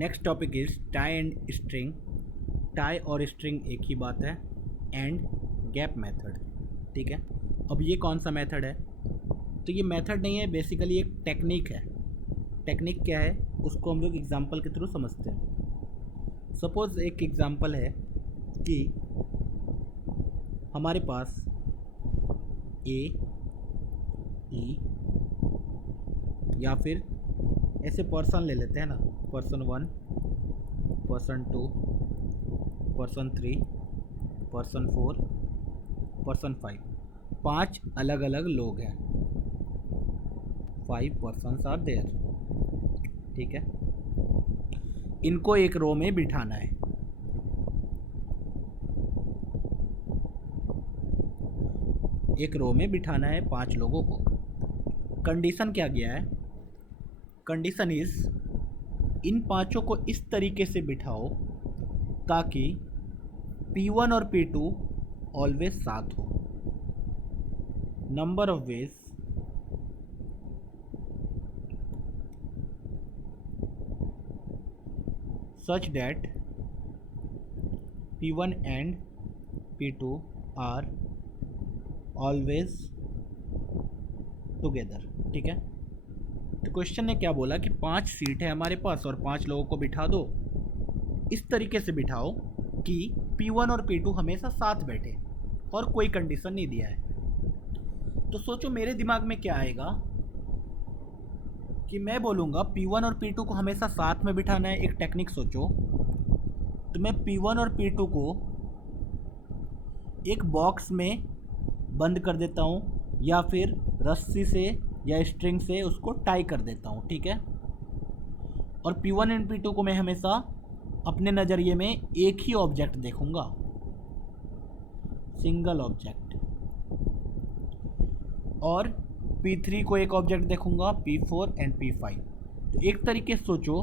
Next topic is tie and string. Tie और string एक ही बात है। एंड गैप मेथड, ठीक है। अब ये कौन सा मेथड है? तो ये मेथड नहीं है, बेसिकली एक टेक्निक है। टेक्निक क्या है उसको हम लोग एग्जांपल के थ्रू समझते हैं। सपोज एक एग्जांपल है कि हमारे पास ए ई या फिर ऐसे पर्सन ले लेते हैं ना, person 1, person 2, person 3, person 4, person 5, 5 अलग अलग लोग हैं। 5 पर्सन्स आर देयर, ठीक है। इनको एक रो में बिठाना है। एक रो में बिठाना है 5 लोगों को। कंडीशन क्या गया है? कंडीशन इज इन पांचों को इस तरीके से बिठाओ ताकि P1 और P2 ऑलवेज साथ हो। Number of ways such that P1 and P2 are always together, ठीक है। तो क्वेश्चन ने क्या बोला कि 5 सीट है हमारे पास और 5 लोगों को बिठा दो। इस तरीके से बिठाओ कि P1 और P2 हमेशा साथ बैठे और कोई कंडीशन नहीं दिया है। तो सोचो मेरे दिमाग में क्या आएगा कि मैं बोलूँगा P1 और P2 को हमेशा साथ में बिठाना है। एक टेक्निक सोचो, तो मैं P1 और P2 को एक बॉक्स में बंद कर देता हूँ या फिर रस्सी से या स्ट्रिंग से उसको टाई कर देता हूँ, ठीक है। और P1 और P2 को मैं हमेशा अपने नज़रिए में एक ही ऑब्जेक्ट देखूँगा, सिंगल ऑब्जेक्ट। और P3 को एक ऑब्जेक्ट देखूंगा, P4 एंड P5। तो एक तरीके से सोचो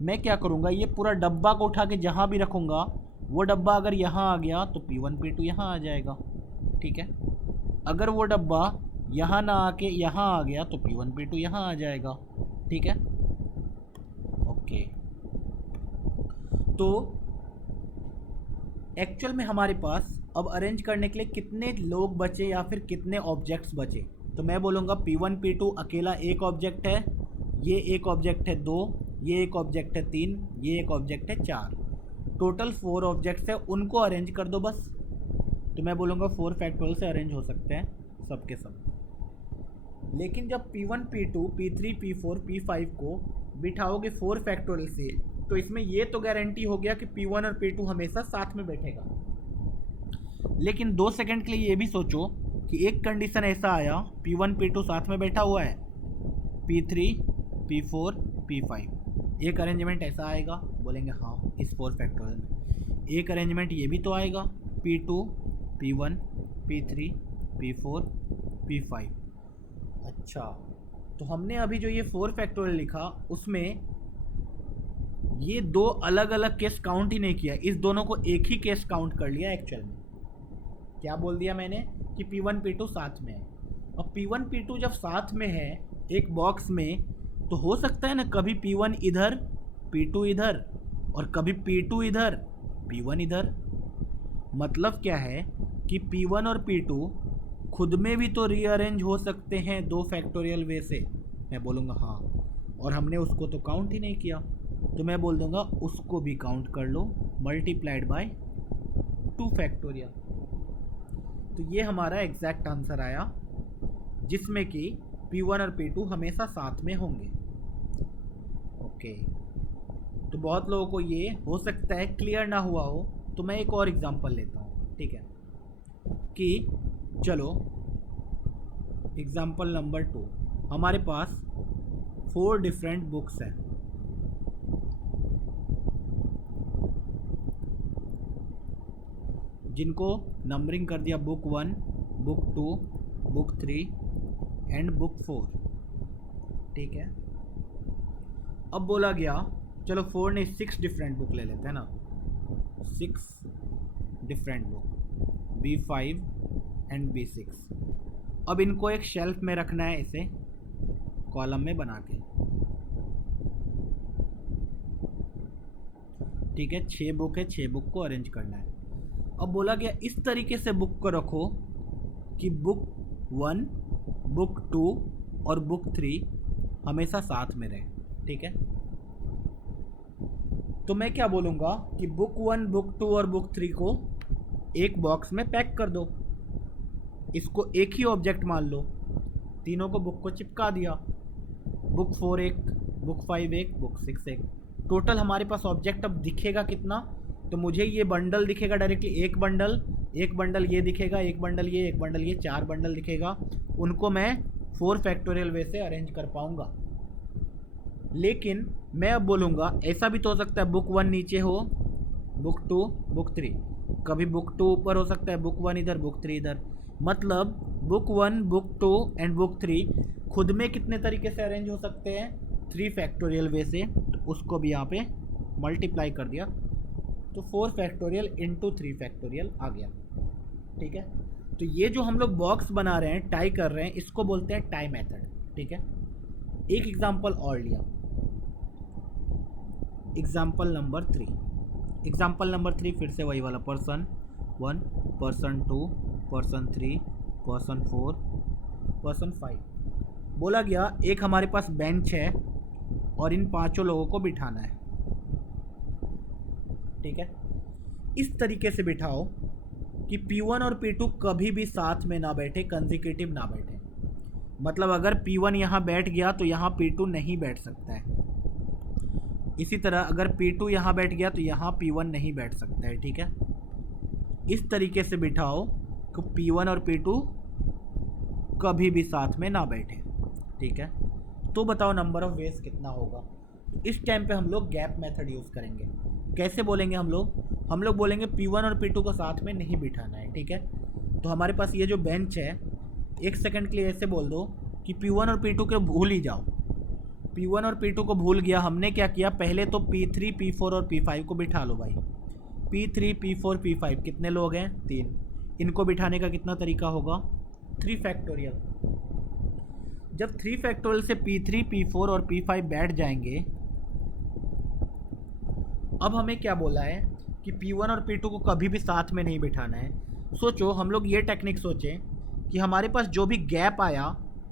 मैं क्या करूंगा, ये पूरा डब्बा को उठा के जहाँ भी रखूंगा, वो डब्बा अगर यहाँ आ गया तो P1 P2 यहाँ आ जाएगा, ठीक है। अगर वो डब्बा यहाँ ना आके यहाँ आ गया तो P1 P2 यहाँ आ जाएगा, ठीक है। ओके, तो एक्चुअल में हमारे पास अब अरेंज करने के लिए कितने लोग बचे या फिर कितने ऑब्जेक्ट्स बचे? तो मैं बोलूँगा P1 P2 अकेला एक ऑब्जेक्ट है, ये एक ऑब्जेक्ट है 2, ये एक ऑब्जेक्ट है 3, ये एक ऑब्जेक्ट है 4। टोटल 4 ऑब्जेक्ट्स है, उनको अरेंज कर दो बस। तो मैं बोलूँगा 4 फैक्टोरियल से अरेंज हो सकते हैं सब के सब। लेकिन जब P1 P2 P3 P4 P5 को बिठाओगे 4 फैक्टोरियल से, तो इसमें ये तो गारंटी हो गया कि P1 और P2 हमेशा साथ में बैठेगा। लेकिन 2 सेकंड के लिए ये भी सोचो कि एक कंडीशन ऐसा आया, P1 P2 साथ में बैठा हुआ है, P3 P4 P5, एक अरेंजमेंट ऐसा आएगा, बोलेंगे हाँ इस 4 फैक्टोरियल में। एक अरेंजमेंट ये भी तो आएगा, P2 P1 P3 P4 P5। अच्छा, तो हमने अभी जो ये 4 फैक्टोरियल लिखा उसमें ये 2 अलग अलग केस काउंट ही नहीं किया, इस दोनों को एक ही केस काउंट कर लिया। एक्चुअल में क्या बोल दिया मैंने कि P1 P2 साथ में है। अब P1 P2 जब साथ में है एक बॉक्स में, तो हो सकता है ना कभी P1 इधर P2 इधर और कभी P2 इधर P1 इधर। मतलब क्या है कि P1 और P2 खुद में भी तो रीअरेंज हो सकते हैं 2 फैक्टोरियल वे से। मैं बोलूँगा हाँ, और हमने उसको तो काउंट ही नहीं किया, तो मैं बोल दूँगा उसको भी काउंट कर लो मल्टीप्लाइड बाय 2 फैक्टोरियल। तो ये हमारा एग्जैक्ट आंसर आया, जिसमें कि P1 और P2 हमेशा साथ में होंगे। ओके, तो बहुत लोगों को ये हो सकता है क्लियर ना हुआ हो, तो मैं एक और एग्जांपल लेता हूँ, ठीक है। कि चलो एग्जांपल नंबर 2, हमारे पास 4 डिफरेंट बुक्स हैं। जिनको नंबरिंग कर दिया book 1, book 2, book 3 and book 4, ठीक है। अब बोला गया चलो 4 ने 6 डिफरेंट बुक ले लेते हैं ना, 6 different book B5 and B6। अब इनको एक शेल्फ में रखना है, इसे कॉलम में बना के। ठीक है, 6 बुक है, 6 बुक को अरेंज करना है। अब बोला गया इस तरीके से बुक को रखो कि बुक 1, बुक 2 और बुक 3 हमेशा साथ में रहे। ठीक है, तो मैं क्या बोलूँगा कि बुक 1, बुक 2 और बुक 3 को एक बॉक्स में पैक कर दो, इसको एक ही ऑब्जेक्ट मान लो, तीनों को बुक को चिपका दिया। बुक 4 एक, बुक 5 एक, बुक 6 एक, टोटल हमारे पास ऑब्जेक्ट अब दिखेगा कितना? तो मुझे ये बंडल दिखेगा डायरेक्टली, एक बंडल ये दिखेगा, एक बंडल ये, एक बंडल ये, 4 बंडल दिखेगा। उनको मैं 4 फैक्टोरियल वे से अरेंज कर पाऊँगा। लेकिन मैं अब बोलूँगा ऐसा भी तो हो सकता है बुक 1 नीचे हो, बुक 2, बुक 3, कभी बुक 2 ऊपर हो सकता है, बुक 1 इधर, बुक 3 इधर। मतलब बुक 1, बुक 2 एंड बुक 3 खुद में कितने तरीके से अरेंज हो सकते हैं? 3 फैक्टोरियल वे से। तो उसको भी यहाँ पे मल्टीप्लाई कर दिया, तो 4 फैक्टोरियल इंटू 3 फैक्टोरियल आ गया। ठीक है, तो ये जो हम लोग बॉक्स बना रहे हैं, टाई कर रहे हैं, इसको बोलते हैं टाई मेथड। ठीक है, एक एग्जाम्पल और लिया, एग्जाम्पल नंबर 3 फिर से वही वाला, person 1, person 2, person 3, person 4, person 5। बोला गया एक हमारे पास बेंच है और इन 5 लोगों को बिठाना है। ठीक है, इस तरीके से बिठाओ कि P1 और P2 कभी भी साथ में ना बैठे, कंसेक्यूटिव ना बैठे। मतलब अगर P1 यहाँ बैठ गया तो यहाँ P2 नहीं बैठ सकता है। इसी तरह अगर P2 यहाँ बैठ गया तो यहाँ P1 नहीं बैठ सकता है। ठीक है, इस तरीके से बिठाओ कि P1 और P2 कभी भी साथ में ना बैठे। ठीक है, तो बताओ नंबर ऑफ वेज कितना होगा? इस टाइम पे हम लोग गैप मेथड यूज़ करेंगे। कैसे बोलेंगे हम लोग बोलेंगे P1 और P2 को साथ में नहीं बिठाना है। ठीक है, तो हमारे पास ये जो बेंच है, एक सेकंड के लिए ऐसे बोल दो कि P1 और P2 को भूल ही जाओ। P1 और P2 को भूल गया, हमने क्या किया, पहले तो P3, P4 और P5 को बिठा लो भाई। P3, P4, P5 कितने लोग हैं? 3। इनको बिठाने का कितना तरीका होगा? 3 फैक्टोरियल। जब 3 फैक्टोरियल से P3, P4 और P5 बैठ जाएंगे, अब हमें क्या बोला है कि P1 और P2 को कभी भी साथ में नहीं बिठाना है। सोचो, हम लोग ये टेक्निक सोचें कि हमारे पास जो भी गैप आया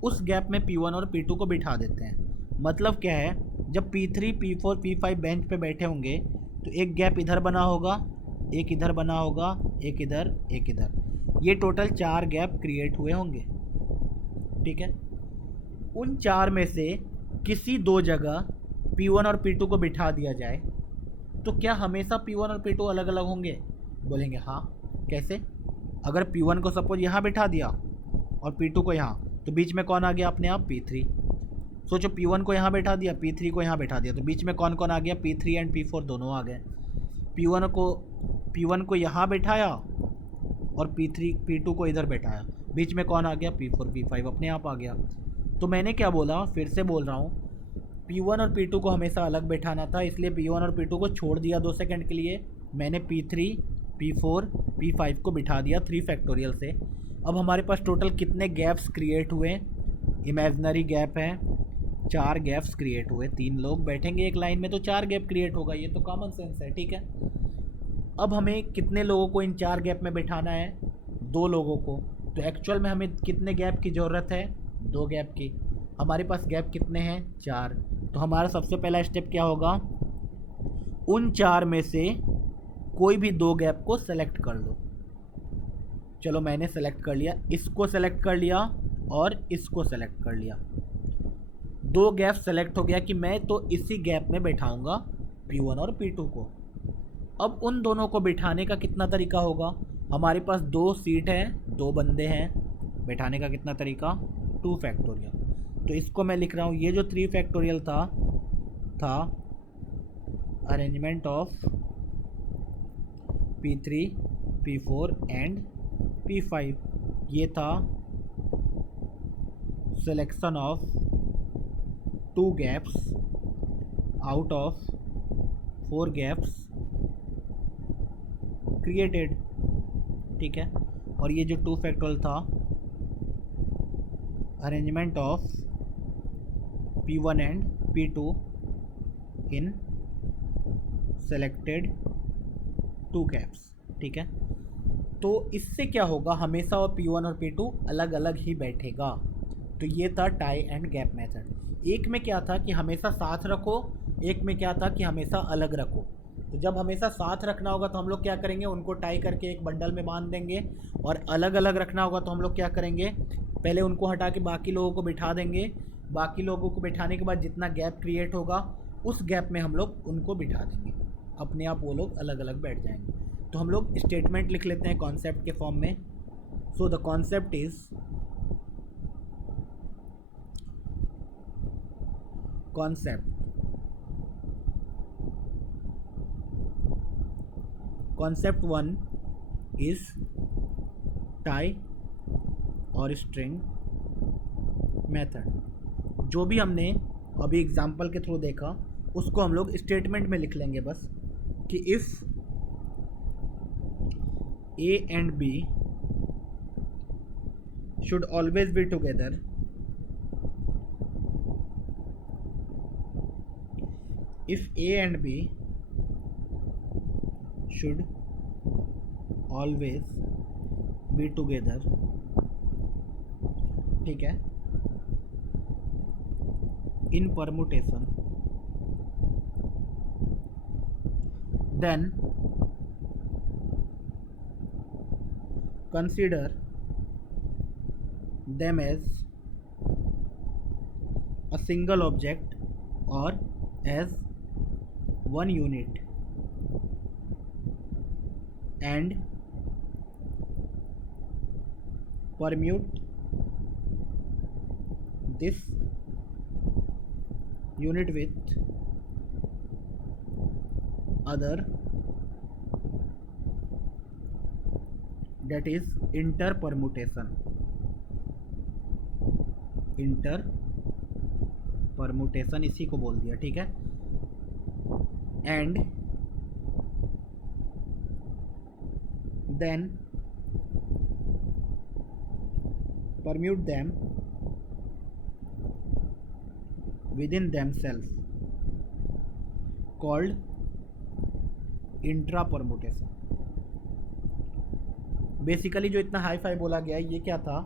उस गैप में P1 और P2 को बिठा देते हैं। मतलब क्या है, जब P3, P4, P5 बेंच पे बैठे होंगे तो एक गैप इधर बना होगा, एक इधर बना होगा, एक इधर, एक इधर, ये टोटल 4 गैप क्रिएट हुए होंगे। ठीक है, उन 4 में से किसी 2 जगह P1 और P2 को बिठा दिया जाए तो क्या हमेशा P1 और P2 अलग अलग होंगे? बोलेंगे हाँ। कैसे? अगर P1 को सपोज यहाँ बिठा दिया और P2 को यहाँ, तो बीच में कौन आ गया अपने आप? P3। सोचो, P1 को यहाँ बैठा दिया, P3 को यहाँ बैठा दिया, तो बीच में कौन कौन आ गया? P3 एंड P4 दोनों आ गए। P1 को यहाँ बैठाया और P2 को इधर बैठाया, बीच में कौन आ गया? P4, P5 अपने आप आ गया। तो मैंने क्या बोला, फिर से बोल रहा हूँ, P1 और P2 को हमेशा अलग बैठाना था, इसलिए P1 और P2 को छोड़ दिया 2 सेकंड के लिए। मैंने P3, P4, P5 को बिठा दिया 3 फैक्टोरियल से। अब हमारे पास टोटल कितने गैप्स क्रिएट हुए? इमेजिनरी गैप है, 4 गैप्स क्रिएट हुए। 3 लोग बैठेंगे एक लाइन में तो 4 गैप क्रिएट होगा, ये तो कॉमन सेंस है। ठीक है, अब हमें कितने लोगों को इन 4 गैप में बैठाना है? 2 लोगों को। तो एक्चुअल में हमें कितने गैप की ज़रूरत है? 2 गैप की। हमारे पास गैप कितने हैं? 4। तो हमारा सबसे पहला स्टेप क्या होगा? उन 4 में से कोई भी 2 गैप को सेलेक्ट कर लो। चलो, मैंने सेलेक्ट कर लिया, इसको सेलेक्ट कर लिया और इसको सेलेक्ट कर लिया। 2 गैप सेलेक्ट हो गया कि मैं तो इसी गैप में बैठाऊंगा P1 और P2 को। अब उन दोनों को बिठाने का कितना तरीका होगा? हमारे पास 2 सीट है, 2 बंदे हैं, बैठाने का कितना तरीका? 2 फैक्टोरियल। तो इसको मैं लिख रहा हूँ, ये जो 3 फैक्टोरियल था arrangement of P3, P4 and P5। ये था selection of 2 gaps out of 4 gaps created. ठीक है, और ये जो 2 फैक्टोरियल था arrangement of P1 and P2 in selected 2 gaps, ठीक है। तो इससे क्या होगा, हमेशा वो P1 और P2 अलग अलग ही बैठेगा। तो ये था टाई एंड गैप मेथड। एक में क्या था कि हमेशा साथ रखो, एक में क्या था कि हमेशा अलग रखो। तो जब हमेशा साथ रखना होगा तो हम लोग क्या करेंगे, उनको टाई करके एक बंडल में बांध देंगे, और अलग अलग रखना होगा तो हम लोग क्या करेंगे, पहले उनको हटा के बाकी लोगों को बिठा देंगे। बाकी लोगों को बिठाने के बाद जितना गैप क्रिएट होगा उस गैप में हम लोग उनको बिठा देंगे, अपने आप वो लोग अलग अलग बैठ जाएंगे। तो हम लोग स्टेटमेंट लिख लेते हैं कॉन्सेप्ट के फॉर्म में। So the concept is concept 1 is tie और स्ट्रिंग मेथड। जो भी हमने अभी एग्जाम्पल के थ्रू देखा उसको हम लोग स्टेटमेंट में लिख लेंगे बस, कि if A and B should always be together, if A and B should always be together, ठीक है, in permutation, then consider them as a single object or as one unit, and permute this unit with other, that is interpermutation इसी को बोल दिया, ठीक है। And then permute them within themselves, called intrapermutation। Basically जो इतना hi fi बोला गया है ये क्या था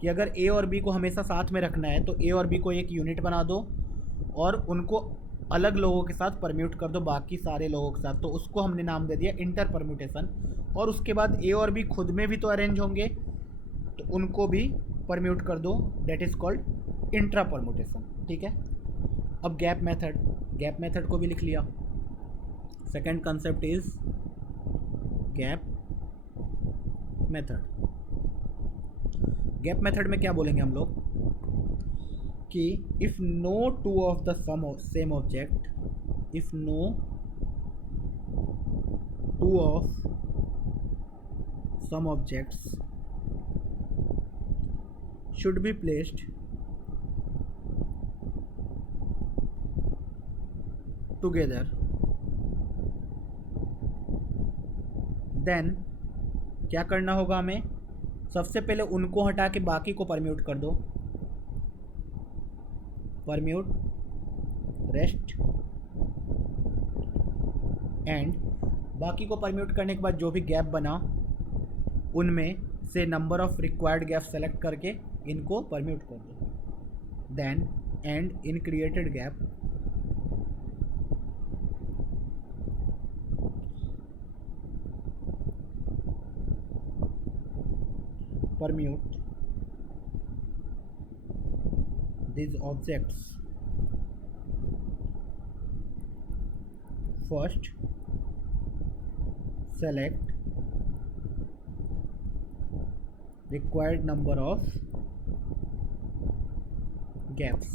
कि अगर ए और बी को हमेशा साथ में रखना है तो ए और बी को एक यूनिट बना दो और उनको अलग लोगों के साथ परम्यूट कर दो बाकी सारे लोगों के साथ, तो उसको हमने नाम दे दिया इंटर परम्यूटेशन। और उसके बाद ए और बी खुद में भी तो अरेंज होंगे तो उनको भी परम्यूट कर दो, that is called intra permutation, ठीक है। अब गैप मेथड को भी लिख लिया। Second concept is gap method में क्या बोलेंगे हम लोग कि if no two of the same object, if no two of some objects should be placed together, then क्या करना होगा हमें, सबसे पहले उनको हटा के बाकी को परम्यूट कर दो, परम्यूट रेस्ट, एंड बाकी को परम्यूट करने के बाद जो भी गैप बना उनमें से number of required gap select करके इनको परम्यूट कर दो। Then and in created gap permute these objects, first select required number of gaps,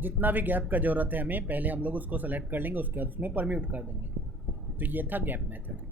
जितना भी गैप का ज़रूरत है हमें पहले हम लोग उसको सेलेक्ट कर लेंगे, उसके बाद उसमें परम्यूट कर देंगे। तो ये था गैप मेथड।